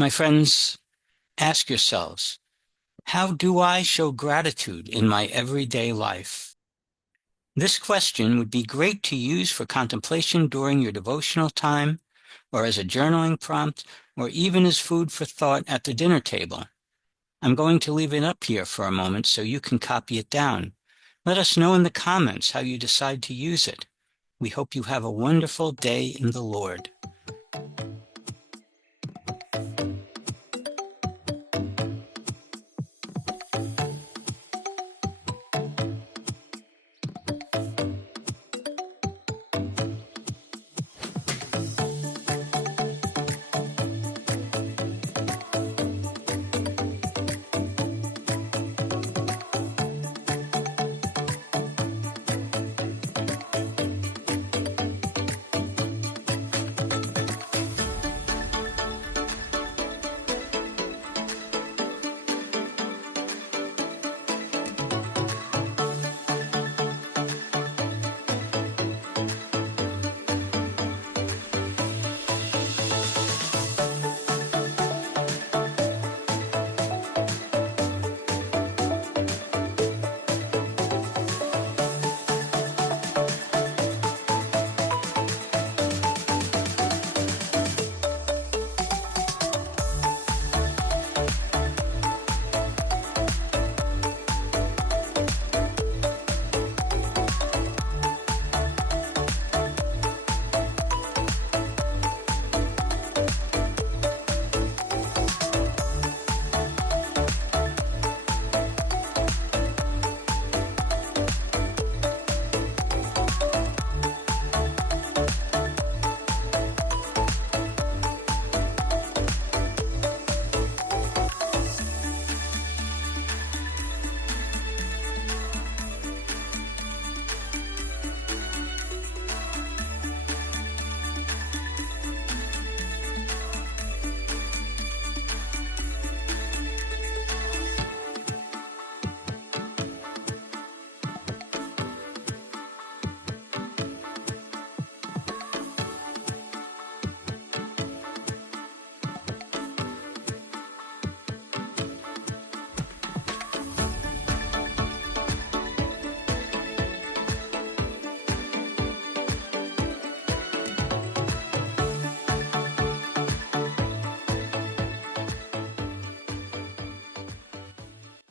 My friends, ask yourselves, how do I show gratitude in my everyday life? This question would be great to use for contemplation during your devotional time, or as a journaling prompt, or even as food for thought at the dinner table. I'm going to leave it up here for a moment so you can copy it down. Let us know in the comments how you decide to use it. We hope you have a wonderful day in the Lord.